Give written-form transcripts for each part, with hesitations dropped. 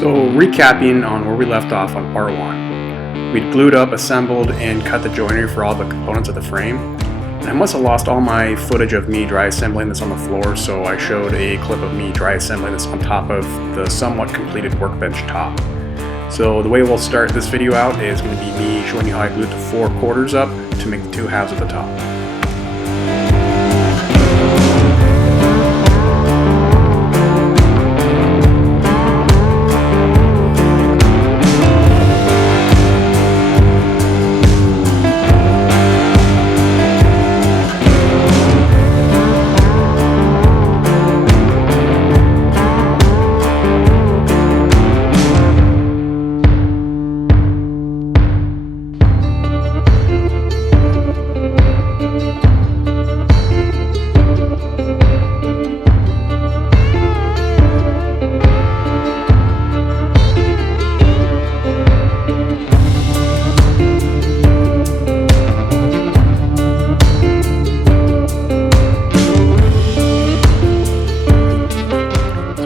So recapping on where we left off on part 1, we'd glued up, assembled, and cut the joinery for all the components of the frame. And I must have lost all my footage of me dry assembling this on the floor, so I showed a clip of me dry assembling this on top of the somewhat completed workbench top. So the way we'll start this video out is going to be me showing you how I glued the 4 quarters up to make the 2 halves at the top.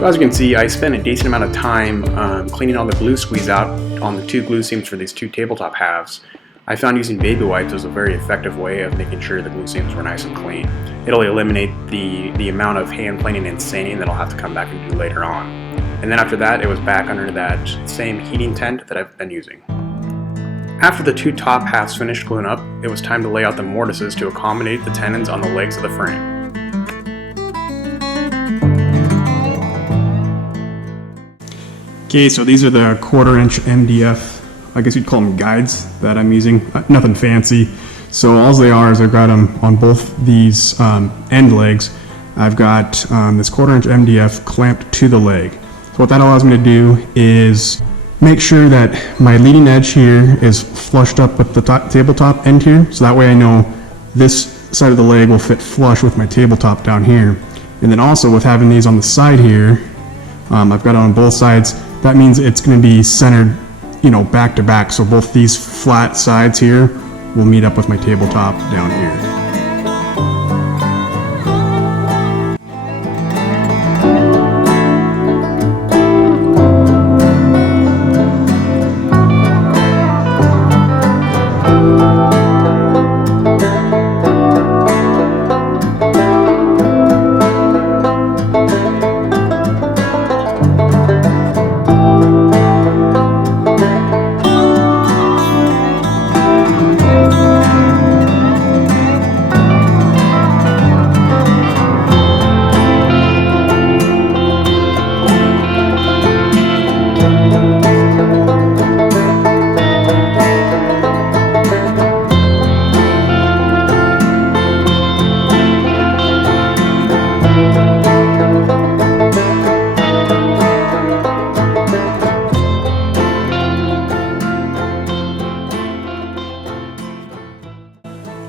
So as you can see, I spent a decent amount of time cleaning all the glue squeeze out on the 2 glue seams for these 2 tabletop halves. I found using baby wipes was a very effective way of making sure the glue seams were nice and clean. It'll eliminate the amount of hand planing and sanding that I'll have to come back and do later on. And then after that, it was back under that same heating tent that I've been using. After the 2 top halves finished gluing up, it was time to lay out the mortises to accommodate the tenons on the legs of the frame. Okay, so these are the 1/4" MDF, I guess you'd call them guides that I'm using. Nothing fancy. So all they are is I've got them on both these end legs. I've got this 1/4" MDF clamped to the leg. So what that allows me to do is make sure that my leading edge here is flushed up with the tabletop end here. So that way I know this side of the leg will fit flush with my tabletop down here. And then also with having these on the side here, I've got it on both sides. That means it's going to be centered, back to back. So both these flat sides here will meet up with my tabletop down here.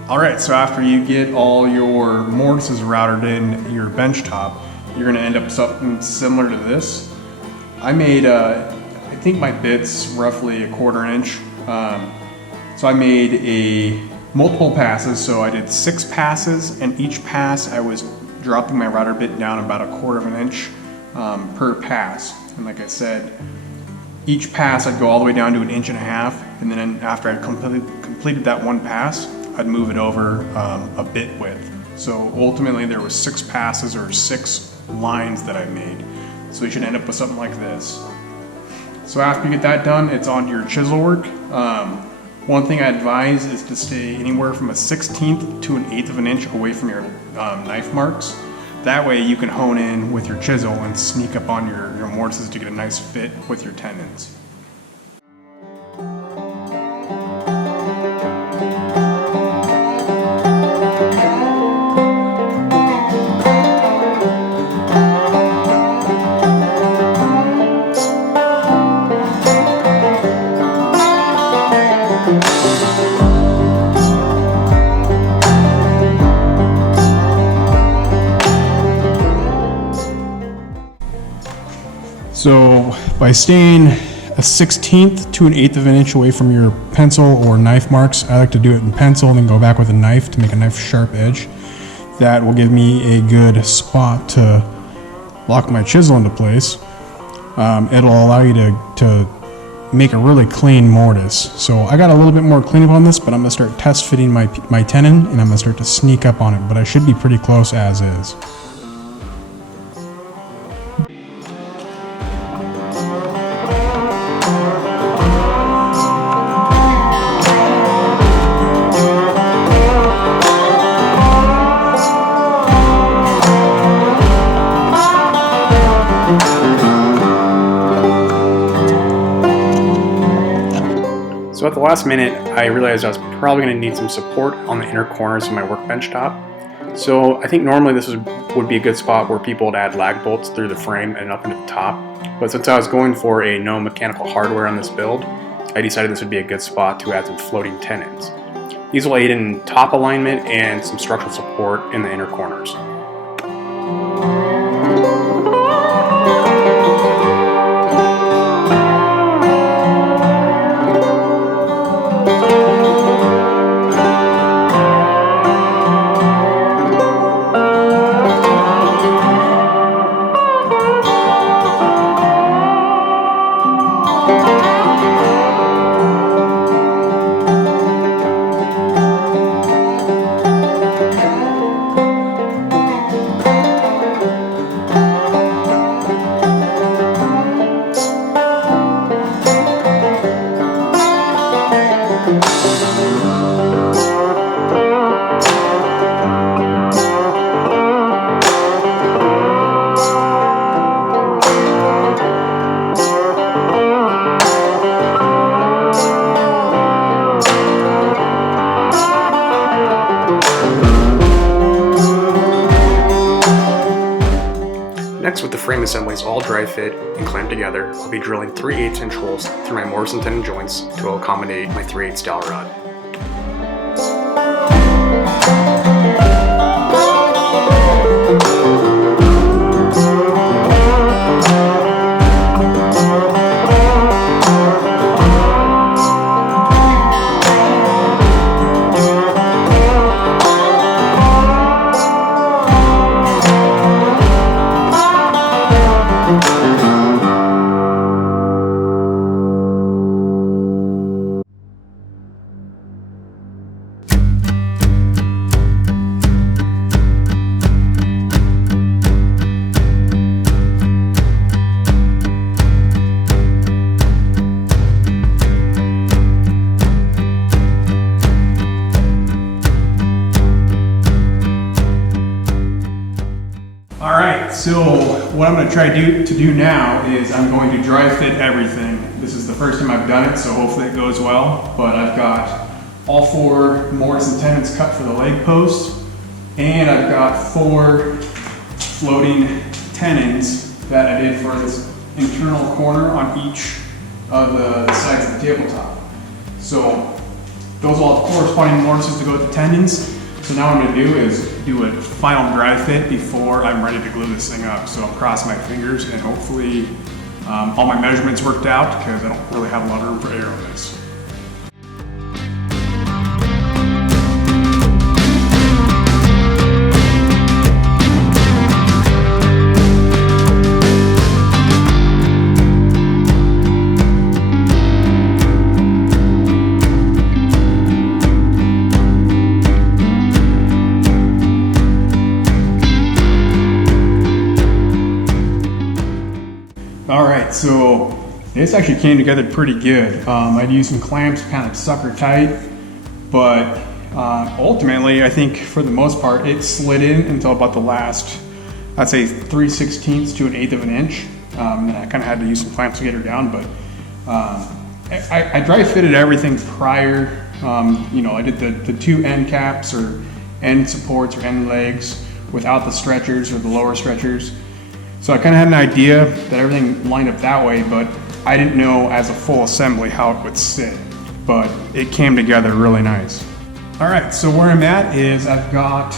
Alright, so after you get all your mortises routed in your bench top, you're going to end up something similar to this. I made, I think my bit's roughly a 1/4". So I made multiple passes, so I did 6 passes, and each pass I was dropping my router bit down about a 1/4" per pass. And like I said, each pass I'd go all the way down to 1.5 inches, and then after I'd completed that one pass, I'd move it over a bit width. So ultimately there was 6 passes or 6 lines that I made. So you should end up with something like this. So after you get that done, it's on to your chisel work. One thing I advise is to stay anywhere from a 1/16 to 1/8 of an inch away from your knife marks. That way you can hone in with your chisel and sneak up on your mortises to get a nice fit with your tenons. So by staying a 1/16 to 1/8 of an inch away from your pencil or knife marks, I like to do it in pencil and then go back with a knife to make a nice sharp edge. That will give me a good spot to lock my chisel into place. it'll allow you to make a really clean mortise. So I got a little bit more cleanup on this, but I'm gonna start test fitting my tenon, and I'm gonna start to sneak up on it, but I should be pretty close as is. So at the last minute, I realized I was probably going to need some support on the inner corners of my workbench top. So I think normally this would be a good spot where people would add lag bolts through the frame and up into the top. But since I was going for a no mechanical hardware on this build, I decided this would be a good spot to add some floating tenons. These will aid in top alignment and some structural support in the inner corners. Next, with the frame assemblies all dry fit and clamped together, I'll be drilling 3/8 inch holes through my mortise and tenon joints to accommodate my 3/8 dowel rod. So what I'm going to try to do now is I'm going to dry fit everything. This is the first time I've done it, so hopefully it goes well. But I've got all 4 mortise and tenons cut for the leg post, and I've got 4 floating tenons that I did for this internal corner on each of the sides of the tabletop. So those all have corresponding mortises to go with the tenons. So now what I'm going to do is do a final dry fit before I'm ready to glue this thing up. So I'm crossing my fingers, and hopefully all my measurements worked out, because I don't really have a lot of room for error on this. Alright, so this actually came together pretty good. I'd used some clamps kind of sucker tight, but ultimately I think for the most part it slid in until about the last, I'd say 3/16 to 1/8 of an inch. And then I kind of had to use some clamps to get her down, but I dry fitted everything prior. You know, I did the 2 end caps or end supports or end legs without the stretchers or the lower stretchers. So I kind of had an idea that everything lined up that way, but I didn't know as a full assembly how it would sit, but it came together really nice. All right, so where I'm at is I've got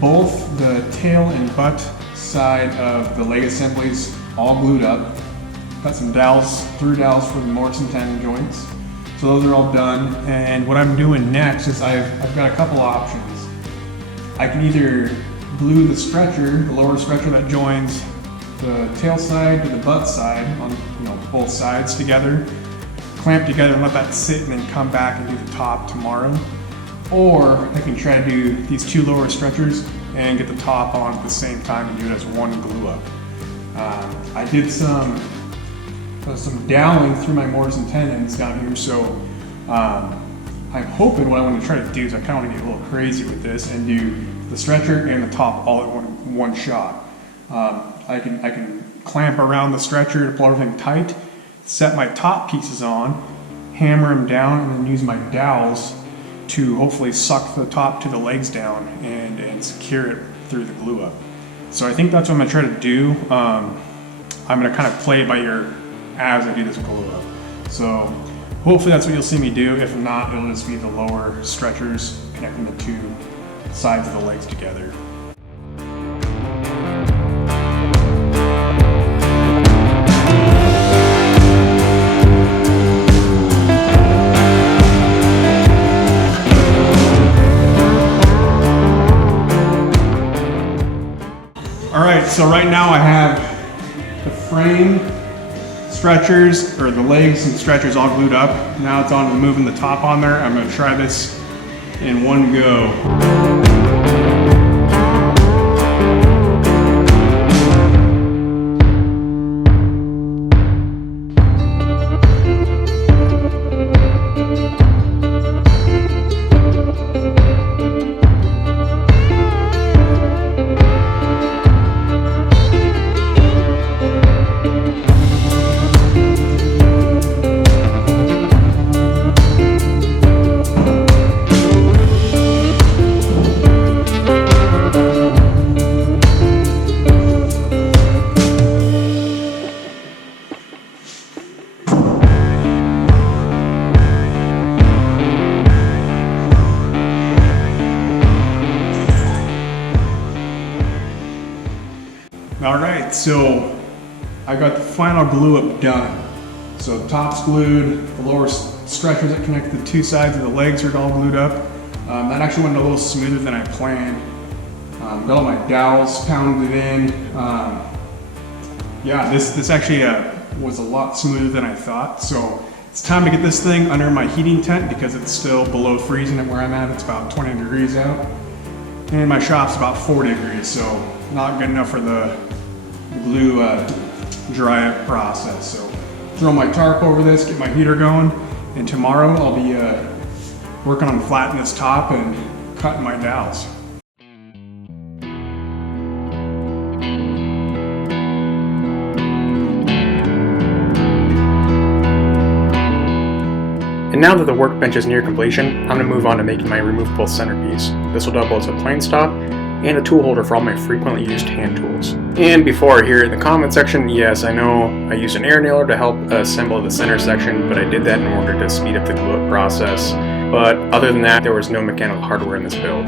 both the tail and butt side of the leg assemblies all glued up. Got some dowels, through dowels for the mortise and tenon joints. So those are all done. And what I'm doing next is I've got a couple options. I can either glue the stretcher, the lower stretcher that joins the tail side to the butt side on both sides together, clamp together and let that sit and then come back and do the top tomorrow. Or I can try to do these 2 lower stretchers and get the top on at the same time and do it as one glue up. I did some doweling through my mortise and tenons down here, so I'm hoping what I want to try to do is I kind of want to get a little crazy with this and do the stretcher and the top all at one shot. I can clamp around the stretcher to pull everything tight, set my top pieces on, hammer them down, and then use my dowels to hopefully suck the top to the legs down and secure it through the glue up. So I think that's what I'm gonna try to do. I'm gonna kind of play it by ear as I do this glue up. So hopefully that's what you'll see me do. If not, it'll just be the lower stretchers connecting the 2 sides of the legs together. Alright, so right now I have the frame, stretchers, or the legs and stretchers all glued up. Now it's on to moving the top on there. I'm going to try this in one go. Alright, so I got the final glue up done. So the top's glued, the lower stretchers that connect the 2 sides of the legs are all glued up. That actually went a little smoother than I planned. Got all my dowels pounded in. Yeah, this actually was a lot smoother than I thought. So it's time to get this thing under my heating tent because it's still below freezing at where I'm at. It's about 20 degrees out. And my shop's about 40 degrees, so not good enough for the glue dry up process. So throw my tarp over this, get my heater going, and tomorrow I'll be working on flattening this top and cutting my dowels. And now that the workbench is near completion, I'm going to move on to making my removable centerpiece. This will double as a plane stop and a tool holder for all my frequently used hand tools. And before I hear it in the comment section, yes, I know I used an air nailer to help assemble the center section, but I did that in order to speed up the glue-up process. But other than that, there was no mechanical hardware in this build.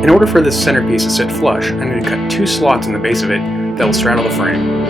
In order for this centerpiece to sit flush, I need to cut 2 slots in the base of it that will straddle the frame.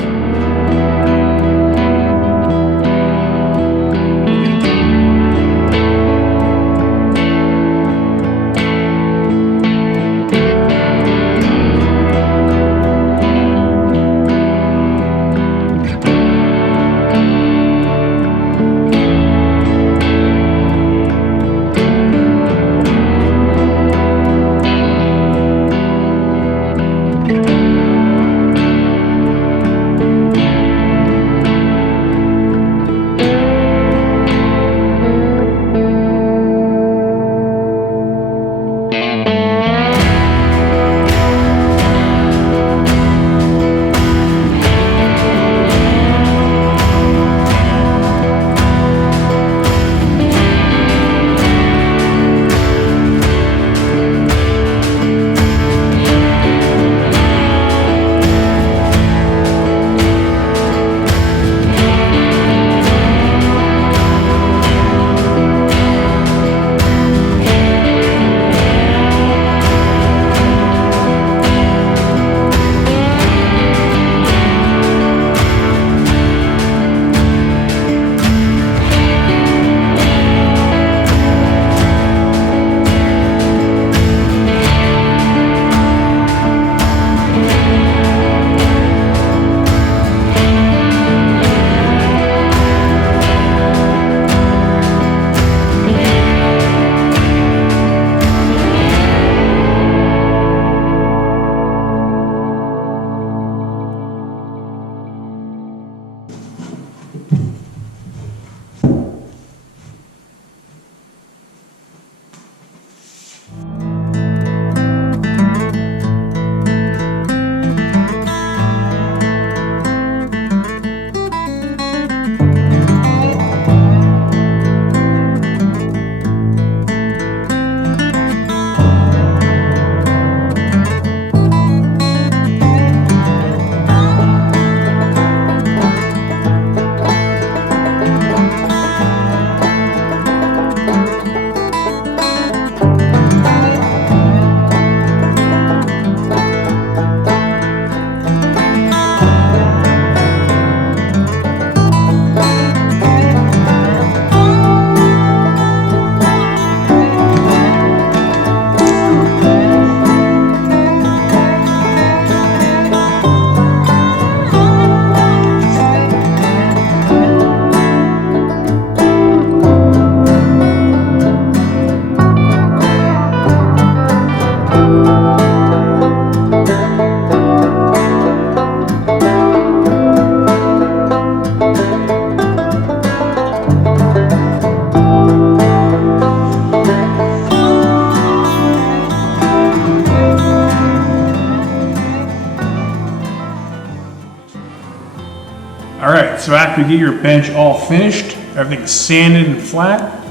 Alright, so after you get your bench all finished, everything's sanded and flat,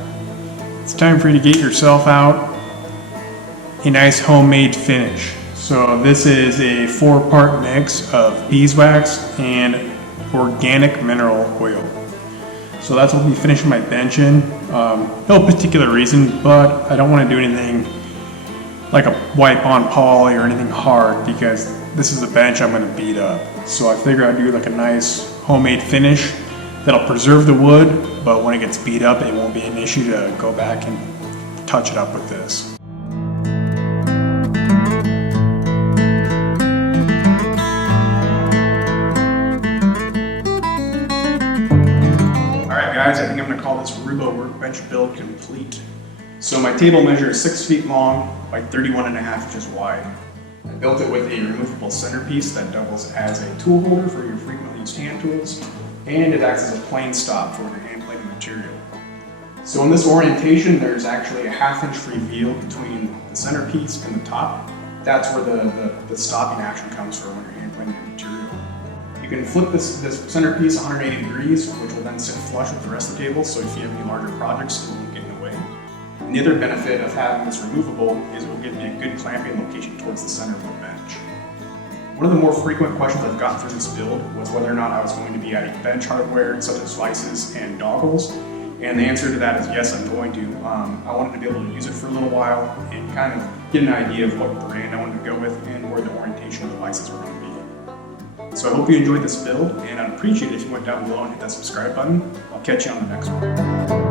it's time for you to get yourself out a nice homemade finish. So this is a 4-part mix of beeswax and organic mineral oil. So that's what we'll be finishing my bench in. No particular reason, but I don't want to do anything like a wipe on poly or anything hard because this is a bench I'm going to beat up. So I figure I'd do like a nice homemade finish that'll preserve the wood, but when it gets beat up, it won't be an issue to go back and touch it up with this. Alright guys, I think I'm going to call this Roubo workbench build complete. So my table measure is 6 feet long by 31.5 inches wide. I built it with a removable centerpiece that doubles as a tool holder for your frequently used hand tools, and it acts as a plane stop for your hand plating material. So in this orientation, there's actually a 1/2 inch reveal between the centerpiece and the top. That's where the stopping action comes from when you're hand plating your material. You can flip this centerpiece 180 degrees, which will then sit flush with the rest of the table, so if you have any larger projects, it won't get in the way. And the other benefit of having this removable is it will give me a good clamping location towards the center of the bench. One of the more frequent questions I've gotten through this build was whether or not I was going to be adding bench hardware such as vices and dowels, and the answer to that is yes, I'm going to. I wanted to be able to use it for a little while and kind of get an idea of what brand I wanted to go with and where the orientation of the vices were going to be. So I hope you enjoyed this build, and I'd appreciate it if you went down below and hit that subscribe button. I'll catch you on the next one.